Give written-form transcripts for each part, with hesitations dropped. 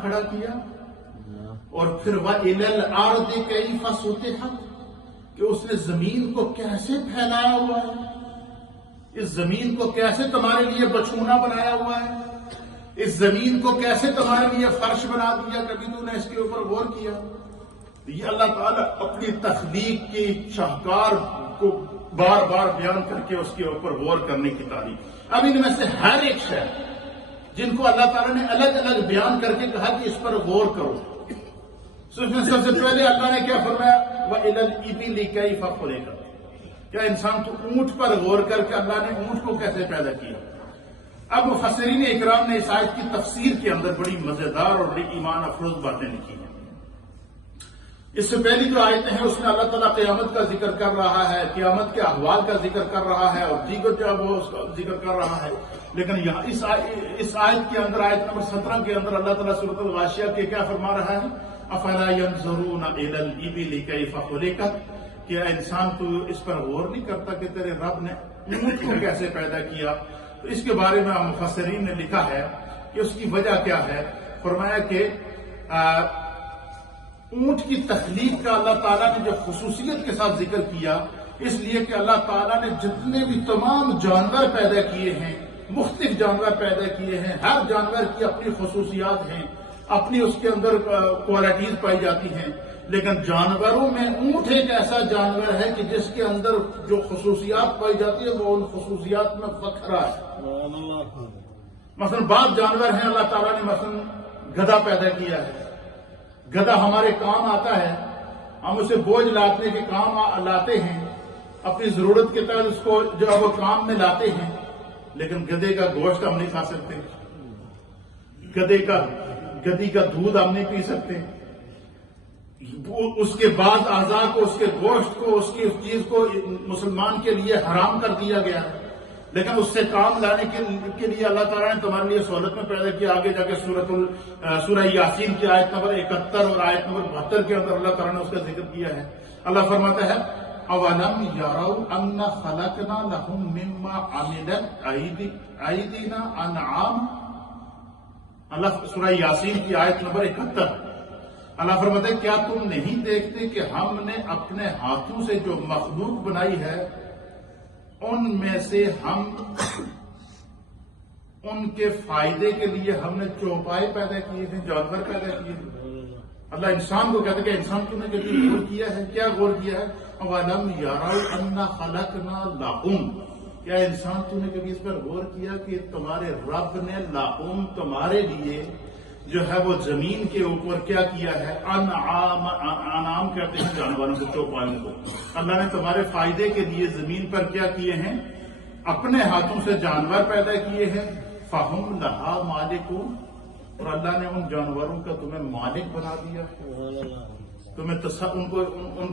کھڑا کیا اور پھر وَإِلَى الْأَرْضِ كَيْفَ سُطِحَتْ کہ اس نے زمین کو کیسے پھیلایا ہوا ہے، اس زمین کو کیسے تمہارے لیے بچھونا بنایا ہوا ہے، اس زمین کو کیسے تمہارے لیے فرش بنا دیا، کبھی تو نے اس کے اوپر غور کیا؟ یہ اللہ تعالیٰ اپنی تخلیق کی شاہکار کو بار بار بیان کر کے اس کے اوپر غور کرنے کی تعریف۔ اب ان میں سے ہر ایک شے جن کو اللہ تعالیٰ نے الگ الگ بیان کر کے کہا کہ اس پر غور کرو، سب سے پہلے اللہ نے کیا فرمایا؟ وَإِلَى الْإِبِلِ كَيْفَ خُلِقَتْ کیا انسان تو اونٹ پر غور کر کے اللہ نے اونٹ کو کیسے پیدا کیا؟ اب مفسرین اکرام نے اس آیت کی تفسیر کے اندر بڑی مزیدار اور بڑی ایمان افروز باتیں لکھی ہیں۔ اس سے پہلی جو آیتیں ہیں اس میں اللہ تعالیٰ قیامت کا ذکر کر رہا ہے، قیامت کے احوال کا ذکر کر رہا ہے اور دیگر جو وہ اس کا ذکر کر رہا ہے، لیکن یہاں اس آیت کے اندر، آیت نمبر 17 کے اندر اللہ تعالیٰ سورۃ الغاشیہ کے کیا فرما رہا ہے؟ افلا ينظرون الى الابل كيف خلقت کیا انسان تو اس پر غور نہیں کرتا کہ تیرے رب نے اونٹ کو کیسے پیدا کیا؟ تو اس کے بارے میں مفسرین نے لکھا ہے کہ اس کی وجہ کیا ہے۔ فرمایا کہ اونٹ کی تخلیق کا اللہ تعالیٰ نے جو خصوصیت کے ساتھ ذکر کیا، اس لیے کہ اللہ تعالیٰ نے جتنے بھی تمام جانور پیدا کیے ہیں، مختلف جانور پیدا کیے ہیں، ہر جانور کی اپنی خصوصیات ہیں، اپنی اس کے اندر کوالٹیز پائی جاتی ہیں، لیکن جانوروں میں اونٹ ایک ایسا جانور ہے کہ جس کے اندر جو خصوصیات پائی جاتی ہے وہ ان خصوصیات میں فخرا ہے۔ مثلا بعض جانور ہیں اللہ تعالیٰ نے مثلا گدھا پیدا کیا ہے، گدھا ہمارے کام آتا ہے، ہم اسے بوجھ لاتے کے کام لاتے ہیں، اپنی ضرورت کے تحت اس کو جو ہے وہ کام میں لاتے ہیں، لیکن گدھے کا گوشت ہم نہیں کھا سکتے، گدھی کا دودھ ہم نہیں پی سکتے، اس کے بعض اعضاء کو، اس کے گوشت کو، اس کی اس چیز کو مسلمان کے لیے حرام کر دیا گیا، لیکن اس سے کام لانے کے لیے اللہ تعالیٰ نے تمہارے لیے سہولت میں پیدا کیا۔ آگے جا کے سورہ یاسین کی آیت نمبر 71 اور آیت نمبر 72 کے اندر اللہ تعالیٰ نے اس کا ذکر کیا ہے۔ اللہ فرماتا ہے اَوَلَمْ يَرَوْا أَنَّ خَلَقْنَا لَهُم مِّمَّا عَمِلَتْ أَيْدِينَا أَنْعَامًا اللہ سورہ یاسین کی آیت نمبر 71 اللہ فرماتا ہے کیا تم نہیں دیکھتے کہ ہم نے اپنے ہاتھوں سے جو مخلوق بنائی ہے ان میں سے ہم ان کے فائدے کے لیے ہم نے چوپائے پیدا کیے ہیں، جانور پیدا کیے ہیں۔ اللہ انسان کو کہتا ہے کہ انسان تم نے کبھی غور کیا ہے؟ کیا غور کیا ہے؟ اَوَلَمْ يَرَوْا أَنَّا خَلَقْنَا لَهُمْ کیا انسان تم نے کبھی اس پر غور کیا کہ تمہارے رب نے لَهُمْ تمہارے لیے جو ہے وہ زمین کے اوپر کیا کیا ہے؟ انعام کہتے ہیں جانوروں کو، چوپایوں کو۔ اللہ نے تمہارے فائدے کے لیے زمین پر کیا کیے ہیں؟ اپنے ہاتھوں سے جانور پیدا کیے ہیں۔ فَهُمْ لَهَا مَالِكُونَ اور اللہ نے ان جانوروں کا تمہیں مالک بنا دیا، تمہیں ان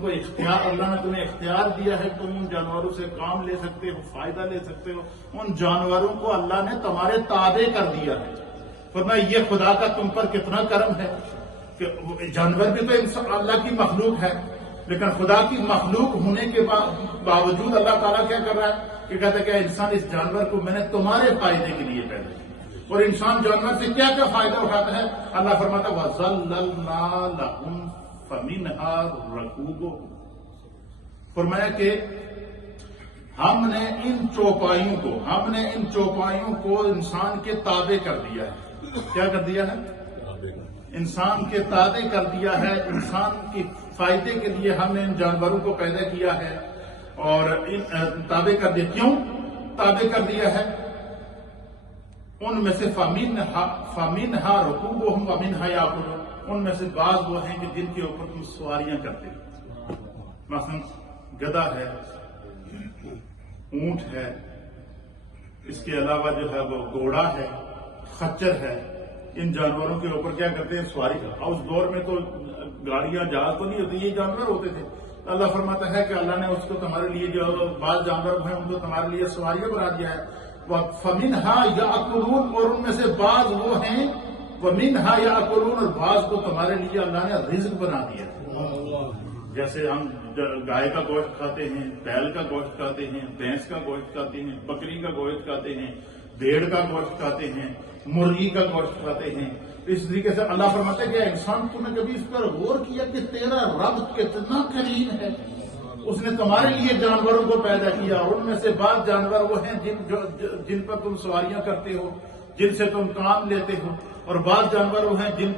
کو اختیار، اللہ نے تمہیں اختیار دیا ہے، تم ان جانوروں سے کام لے سکتے ہو، فائدہ لے سکتے ہو۔ ان جانوروں کو اللہ نے تمہارے تابع کر دیا ہے۔ فرمایا یہ خدا کا تم پر کتنا کرم ہے کہ جانور بھی تو اللہ کی مخلوق ہے، لیکن خدا کی مخلوق ہونے کے باوجود اللہ تعالیٰ کیا کر رہا ہے کہ کہتا ہے کہ انسان اس جانور کو میں نے تمہارے فائدے کے لیے پیدا کیا، اور انسان جانور سے کیا کیا فائدہ اٹھاتا ہے؟ اللہ فرماتا ہے وَظَلَّلْنَا لَهُمْ فَمِنْهَا رَكُوبُهُمْ فرمایا کہ ہم نے ان چوپایوں کو انسان کے تابع کر دیا ہے۔ کیا کر دیا ہے؟ انسان کے تابع کر دیا ہے، انسان کے فائدے کے لیے ہم نے ان جانوروں کو پیدا کیا ہے اور تابع کر دیا۔ کیوں تابع کر دیا ہے؟ ان میں سے فَمِنْهَا رَكُوبُهُمْ وَمِنْهَا يَأْكُلُونَ ان میں سے بعض وہ ہیں کہ جن کے اوپر تم سواریاں کرتے ہو، مثلا گدھا ہے، اونٹ ہے، اس کے علاوہ جو ہے وہ گھوڑا ہے، خچر ہے، ان جانوروں کے اوپر کیا کرتے ہیں؟ سواری کرتے ہیں۔ اس دور میں تو گاڑیاں جہاز تو نہیں ہوتی، یہ جانور ہوتے تھے۔ اللہ فرماتا ہے کہ اللہ نے اس کو تمہارے لیے جو بعض جانور ہیں ان کو تمہارے لیے سواریاں بنا دیا ہے۔ فَمِنْهَا يَأْكُلُونَ اور ان میں سے بعض وہ ہیں وَمِنْهَا يَأْكُلُونَ اور بعض کو تمہارے لیے اللہ نے رزق بنا دیا۔ جیسے ہم گائے کا گوشت کھاتے ہیں، بیل کا گوشت کھاتے ہیں، بھینس کا گوشت کھاتے ہیں، بکری کا گوشت کھاتے ہیں، بھیڑ کا گوشت کھاتے ہیں، مرغی کا گوشت کھاتے ہیں. اس طریقے سے اللہ فرماتا ہے کہ انسان تم نے کبھی اس پر غور کیا کہ تیرا رب کتنا کریم ہے؟ اس نے تمہارے لیے جانوروں کو پیدا کیا، اور ان میں سے بعض جانور وہ ہیں جن پر تم سواریاں کرتے ہو، جن سے تم کام لیتے ہو، اور بعض جانور وہ ہیں جن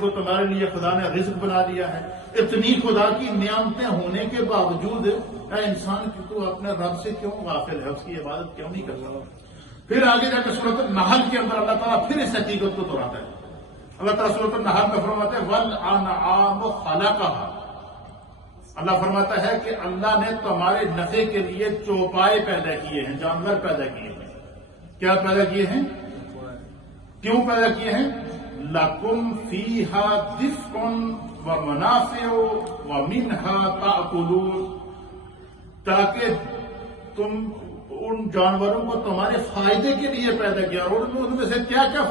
کو تمہارے لیے خدا نے رزق بنا دیا ہے. اتنی خدا کی نعمتیں ہونے کے باوجود اے انسان کی تو اپنے رب سے کیوں غافل ہے، اس کی عبادت کیوں نہیں کرتا؟ پھر آگے جا کے سورۃ النحل کے اندر اللہ تعالیٰ پھر اس حقیقت کو دہراتا ہے. اللہ تعالیٰ سورۃ النحل میں فرماتا ہے وَالْأَنْعَامُ خَلَقَهَا. اللہ فرماتا ہے کہ اللہ نے تمہارے نفع کے لیے چوپائے پیدا کیے ہیں، جانور پیدا کیے ہیں. کیا پیدا کیے ہیں؟ کیوں پیدا کیے ہیں؟ لَكُمْ فِيهَا دِفْءٌ وَمَنَافِعُ وَمِنْهَا تَأْكُلُونَ. تاکہ تم ان جانوروں کو تمہارے فائدے کے لیے پیدا کیا، اور ان میں سے کیا کیا